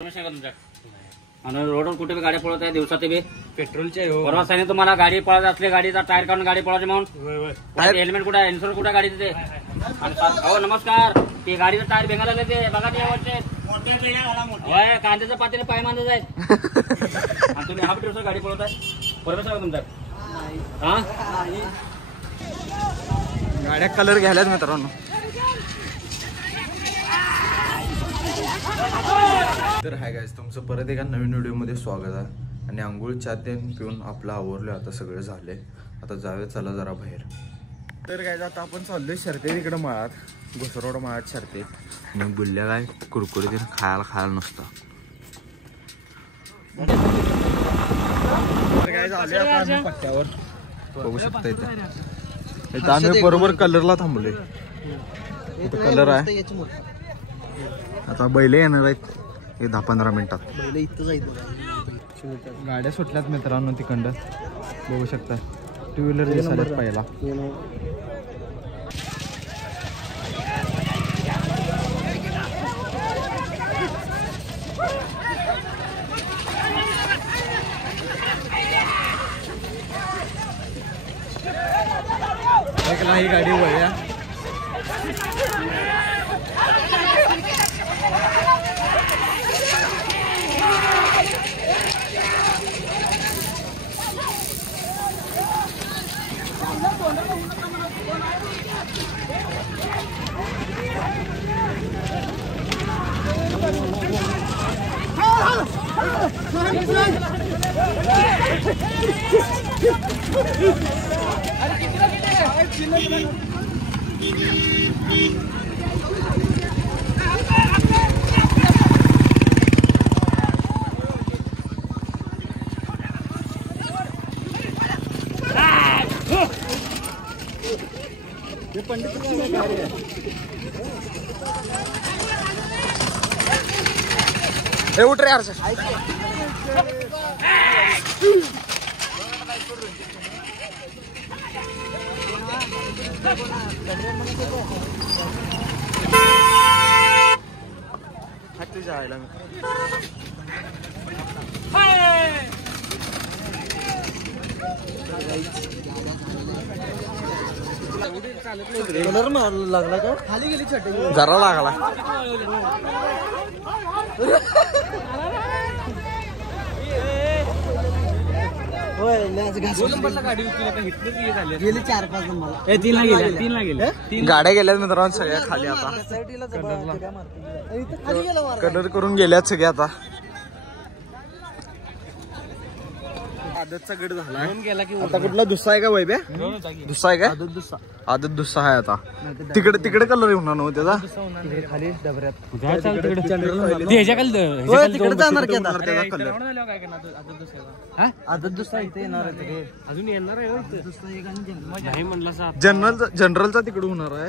आणि रोडवर कुठे बी गाडी पळत आहे दिवसाचे बी पेट्रोलचे परवा सांगितलं तुम्हाला गाडी पळत असली गाडीचा टायर काढून गाडी पळायची म्हणून हेल्मेट कुठे आहे इन्शुरन्स कुठे गाडीचं ते हो नमस्कार ते गाडीचं टायर भेंगायला लागले ते बघा ते यावरचे कांद्याचं पातेले पाय मांजत आहेत आणि तुम्ही हाफ दिवसात गाडी पळत आहे बरोबर सांगा तुमच्या हा गाड्या कलर घ्यायलाच मित्रांनो. तर हाय गाईज तुमचं परत एका नवीन व्हिडिओमध्ये स्वागत आहे. आणि आंघोळ चहा पिऊन आपलं आवरलं आता सगळं झाले. आता जाऊया चला जरा बाहेर. तर गाईज आता आपण चाललोय शर्ते इकडे मळात घोसरोड मळात शर्ते आणि गुल्ल्या काय कुरकुरीत खायला नसतं. तर गाईज आले आता आम्ही पट्ट्यावर बघू शकता इथं आम्ही बरोबर कलरला थांबलोय. इथं कलर आहे आता बैल येणार आहेत 10-15 मिनिटात. गाड्या सुटल्यात मित्रांनो तिकडं बघू शकता. टू व्हीलर दिसायला पहिला ही गाडी वळल्या. उठ रे यार जायला कलर मारायला लागला का खाली गेली छटे जरा लागला. गेली 4-5 नंबर 3 गेल्या गाड्या गेल्यात मित्रांनो सगळ्या खाली. आता कलर करून गेल्यात सगळ्या. आदतचा गट झाला आता. कुठला दुसरा आहे का वैब्या दुसरा आहे का आदत दुसरा आहे आता. तिकडे कलर येऊन ना त्याचा खाली डबऱ्यात आदत दुसरा इथे येणार आहे अजून येणार आहे. जनरलचा तिकडे होणार आहे.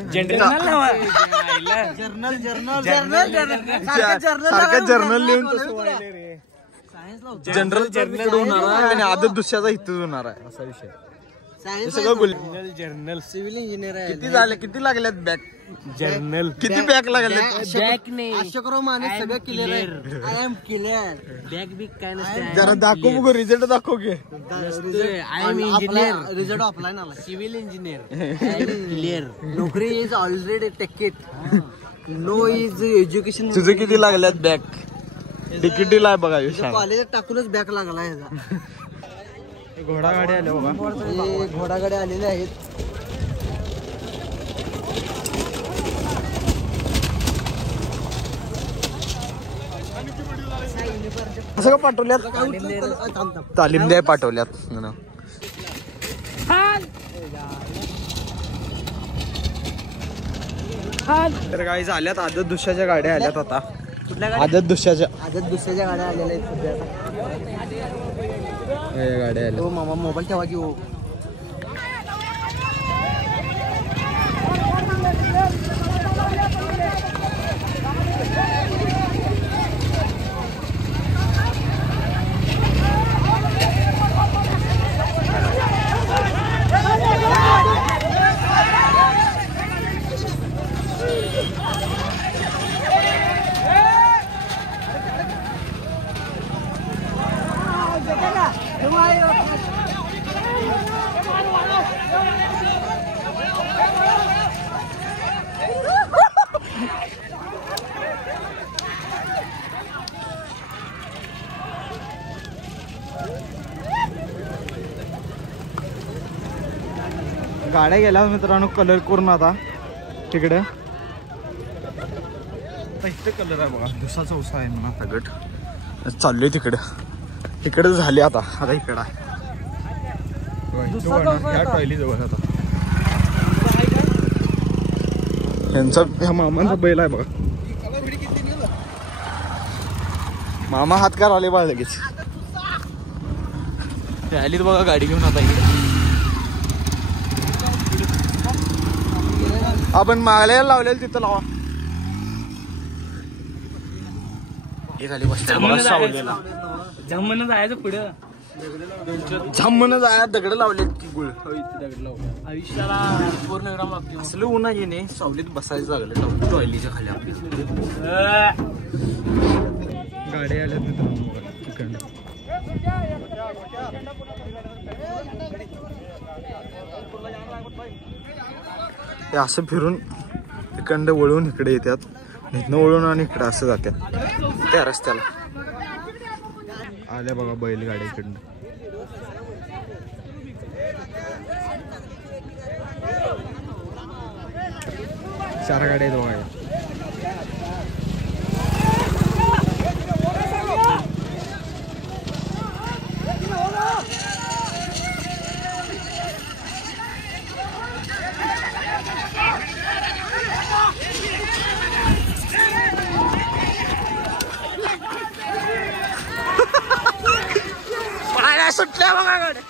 जर्नल लिहून तसं व्हायला रे. जनरल होणार आहे आणि आदत दुसऱ्याचा इथं होणार आहे असा विषय. जर्नल सिव्हिल इंजिनियर आहे. किती झाले किती लागल्यात बॅग जर्नल किती बॅग लागल्यात बॅग नाही अशोकराव माने सगळं क्लिअर आहे. I am clear bag big काय नसते. जरा दाखव बघू रिझल्ट दाखव घे. I am engineer result offline आला सिव्हिल इंजिनियर क्लिअर नोकरी is already ticket no is education. तुझे किती लागल्यात बॅग तिकीटीला आहे बघा. कॉलेजात टाकूनच बॅग लागला ह्याचा. घोडा गाडी आल्या बघा. हे घोडा गाड्या आलेल्या आहेत. असं का पाठवल्यात तालीम द्याय पाठवल्यात. तर काही झाल्यात आदत दुसऱ्याच्या गाड्या आल्यात आता. आदत दुसऱ्याच्या गाड्या आलेल्या आहेत सध्या. गाड्या आल्या. हो मामा मोबाईल ठेवा की हो. गाड्या गेल्या मित्रांनो कलर करून आता तिकडं इथं कलर आहे बघा दिवसाचा उसा आहे म्हणा आता गट चाललोय तिकडं झाले आता इकडं आहे ह्या टॉयली जवळ आता ह्या मामांचा बैल आहे बघा मामा हात कार आले बघा लगेच आलीत बघा गाडी घेऊन आता इकडे आपण मागल्याला लावलेलं तिथं लावा जमून जायचं पुढं झम्मन जाया दगड लावले गुळ आयुष्याला पूर्ण विराम लागतो असलं उन्हा येणे सावलीत बसायचं लागलं टॉयलीच्या खाली आपली गाड्या आल्यात मित्रांनो तिकडनं ते असं फिरून तिकडं वळून इकडे येतात इथनं वळून आणि इकडे असं जातात त्या रस्त्याला आल्या बघा बैलगाड्या इकडनं चार गाड्या आहेत बघा सुटल्या बघा गाड्या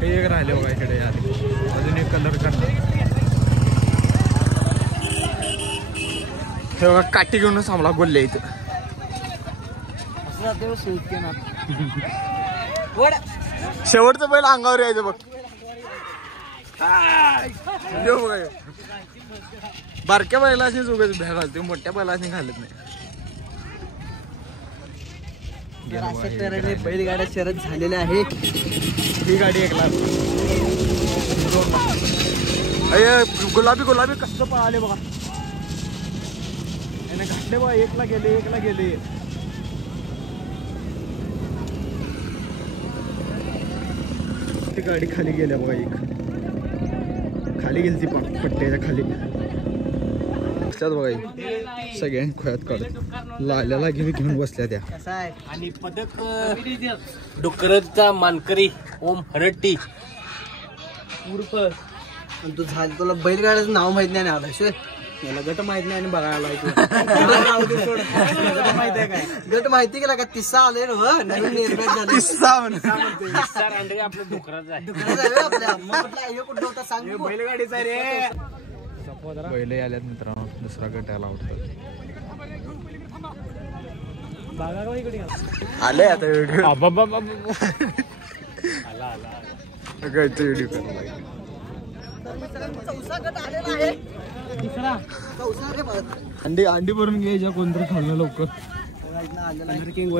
एक राहिले बघा इकडे अजून एक कलर करणार हे बघा काठी घेऊन थांबला बोलले इथं शेवटचं बैल अंगावर यायचं बघ बघा बारक्या बैलाची उगाच भ्या घालते मोठ्या बैलाची घालत नाही बैलगाड्या शर्यत झालेल्या आहे ही गाडी एक लाख गुलाबी कसं पळाले बघा याने घातले बघा एकला गेले ती गाडी खाली गेल्या बघा एक खाली गेली ती पट्ट्याच्या खाली बघा सगळ्यांनी खोयात काढत लाल्याला घेऊन बसल्या त्या आणि पदक डुकरचा मानकरी ओम हरट्टी उर्फ तू झाली तुला बैलगाड्याचं नाव माहित नाही आलं शिवाय मला गट माहित नाही आणि बघायला माहित आहे काय गट माहिती केला का तिस्सा आले नवीन निर्माण झालं तिस्सा आपलं डुकराचं आहे कुठं सांग बैलगाडीचा रे बैल आल्यात मित्रांनो दुसरा गट यायला आवडतात आले आता व्हिडिओ व्हिडिओ अंडी भरून घ्यायच्या कोणतरी खाल्लं लवकर किंग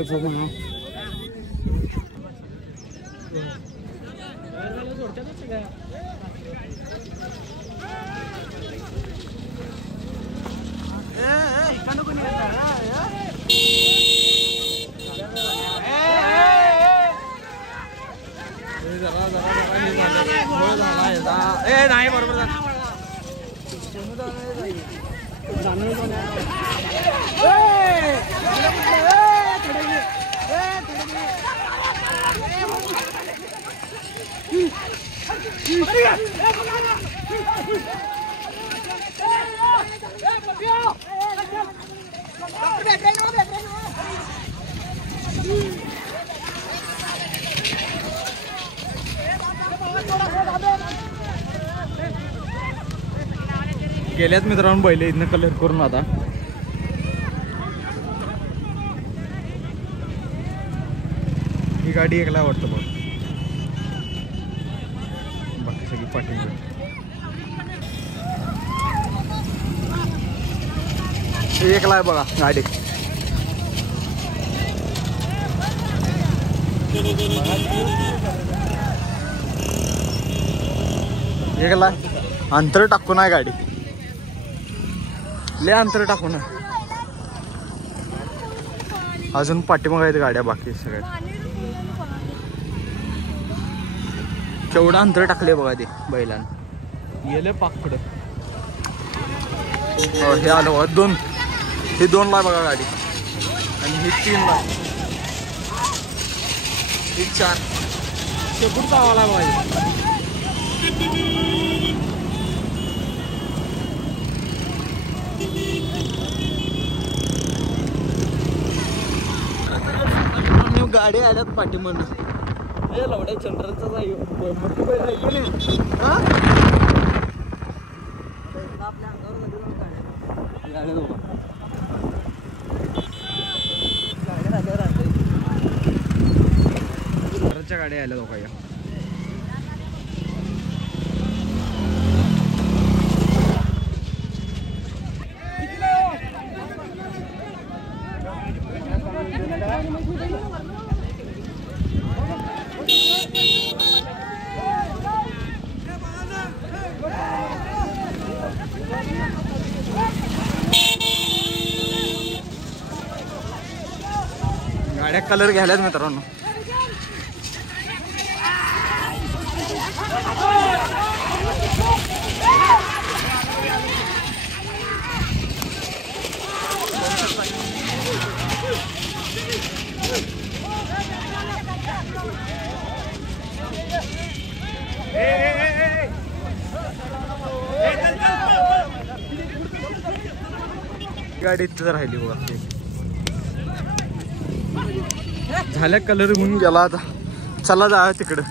नाही बरोबर गेल्याच मित्रांनो बैल इथनं कलर करून आता ही गाडी एकला वाटतं बघ बाकी सगळी पाठींग एकला आहे बघा गाडी एकला अंतर टाकून आहे गाडी, लय अंतर टाकून आहे. अजून पाठीमाग आहेत गाड्या बाकी सगळ्या. केवढं अंतर टाकले बघा ते बैलांना. गेले पाक पुढे. हे आलं बघा 2. हे 2 ला बघा गाडी आणि हे 3 ला. हे 4. शेपूटचा आवाला बघा. गाडी आल्यात पाठीमागून. लवड्या चंद्राचा गाड्या आल्या लोक. गाड्या कलर घ्यायलाच मित्रांनो. गाडी इथं राहिली बघा. झाल्या कलर होऊन गेला. आता चला जा तिकडं.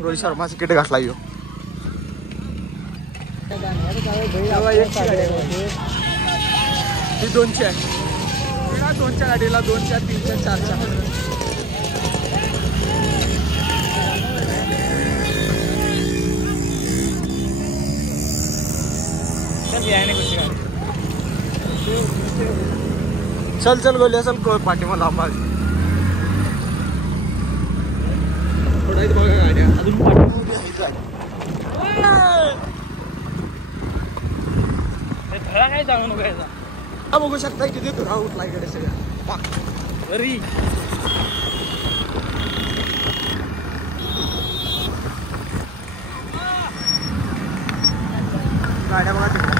रोहित शर्मा तिकीट घातला यो. ही 2ची आहे. 2च्या गाडीला 2च्या 3च्या 4च्या. चल चल गोल्या चल पाठीमा लांब. थोडा बघा गाड्या अजून धडा काय जाणून बघायचा. हा बघू शकता किती धुरा उठला इकडे सगळ्या. गाड्या बघा तिकडे.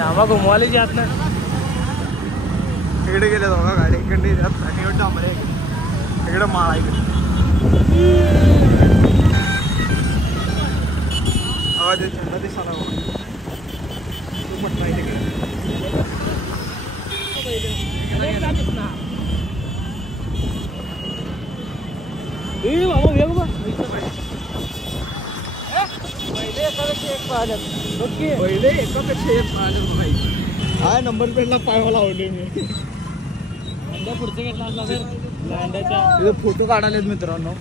आम्हा घुमवाले जात ना. इकडे गेले बघा गाडी. इकडे जात आणि इकडे आम्हाला इकडे माळा. इकडे आवाज झेंडा दिसाला म्हटलं तिकडे. हा नंबर प्लेटला पायवा लावले मी. पुढचं घेतला असला तर फोटो काढायला मित्रांनो.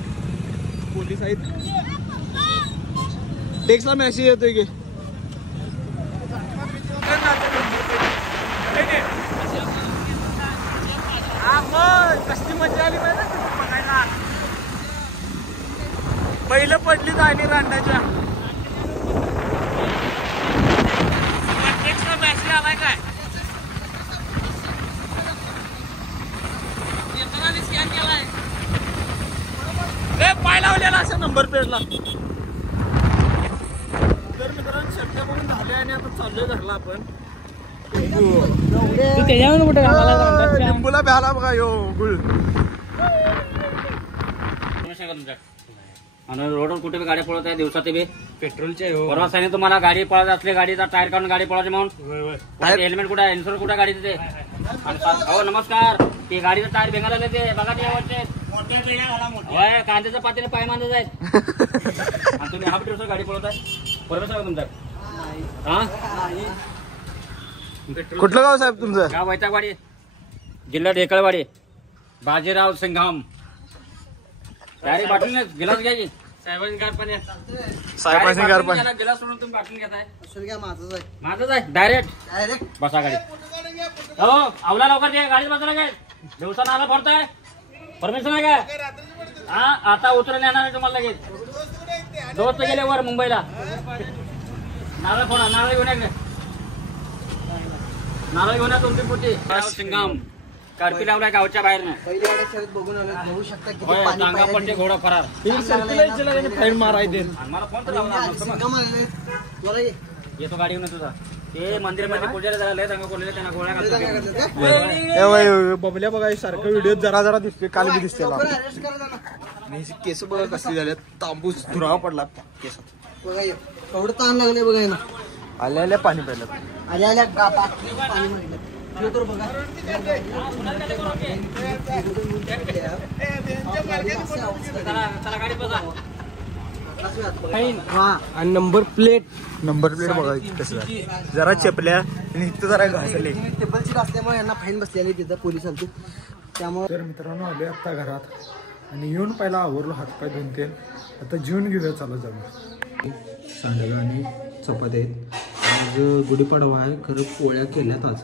पोलीस आहेत. टेक्सला मेसेज येतोय की कसली मजा आली बघायला. पहिलं पडली आणि रांडाच्या मेसेज आलाय काय. स्कॅन केलाय. पाय लावलेला असा नंबर प्लेटला. तर मित्रांनो शक्य बघून झाले आणि आता चाललोय घरला आपण. लिंबूला प्याला बघा यो गुळ. रोडवर कुठे गाडी पळत आहे दिवसात बी पेट्रोलचे. परवा सांगितलं तुम्हाला गाडी पळत असली गाडीचा टायर काढून गाडी पळायची म्हणून. हेल्मेट कुठे आहे इन्शुरन्स कुठे गाडी तिथे. हो नमस्कार. ते गाडीचा टायर भेंगायला लागले ते बघा. ते आवडते कांद्याच्या पातीने पाय मांडत आहेत. आणि तुम्ही हाफ ड्रेसवर गाडी पळत आहे. बरोबर सांगा तुमचा. हा कुठलं गाव साहेब तुमचं. गाव वैतागवाडी जिल्हा ढेकळवाडी. बाजीराव सिंघाम. डायरेक्ट बाटली गिलास घ्यायची. साहेबांनी गार पाणी गेला सोडून तुम्ही बाटली घेताय. माझंच आहे. माझंच आहे डायरेक्ट डायरेक्ट बसा गाडी. हो आवला लवकर ते गाडीत बसला काय दिवसानं आला पडताय परमिशन आहे काय? हा आता उतरून येणार आहे तुम्हाला लगेच. दोस्त गेले वर मुंबईला. नारळ फोडा नारळ घेऊन या. नारळ घेऊन या तुमची पुटी. सिंगाम कार्पी लावलाय गावच्या बाहेरनं. पहिल्या गाड्या शर्यत बघून आलो. बघू शकता किती होय पाणी टांगा पडते घोडा फरार. फाईन मारायचे. मला फोन तर लावला नव्हता. येतो गाडी येऊन तुझा ते मंदिरामध्ये पूजेला जायला लय दंगा कोरलेले त्यांना गोळ्या घालतो. बबल्या बघा सारखं व्हिडिओ जरा जरा दिसते काल बी दिसते. केस बघा कसली झाले तांबूस धुरावा पडला केसात. बघा एवढं ताण लागले बघा ना. आल्या आल्या पाणी प्यायला. आल्या आल्या पाणी मारलं. तर बघा चला गाडी बसा. आणि नंबर प्लेट बघा कसं जरा चेपल्या आणि इथं जरा घासले. टेबल सीट असल्यामुळे यांना फाईन बसलेली तिथं पोलिसांची. त्यामुळे तर मित्रांनो आले आत्ता घरात आणि येऊन पहिला आवरलो हातपाय धुवून ते आता जेवून घेऊया चालू जाऊ. सांडगा आणि चपात्या आहेत. आज गुढीपाडवा आहे खरं पोळ्या केल्यात आज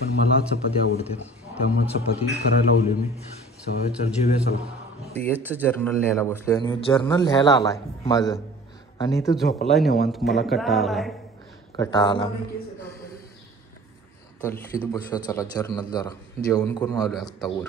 पण मला चपाती आवडते त्यामुळे चपाती करायला लावली मी. चल जेवूया चालू. तेच जर्नल लिहायला बसले आणि जर्नल लिहायला आलाय माझं आणि इथं झोपलाय निवांत. मला कटा आला तर तिथं बसूया चला जर्नल जरा जेवण करून आलोय आत्ता वर.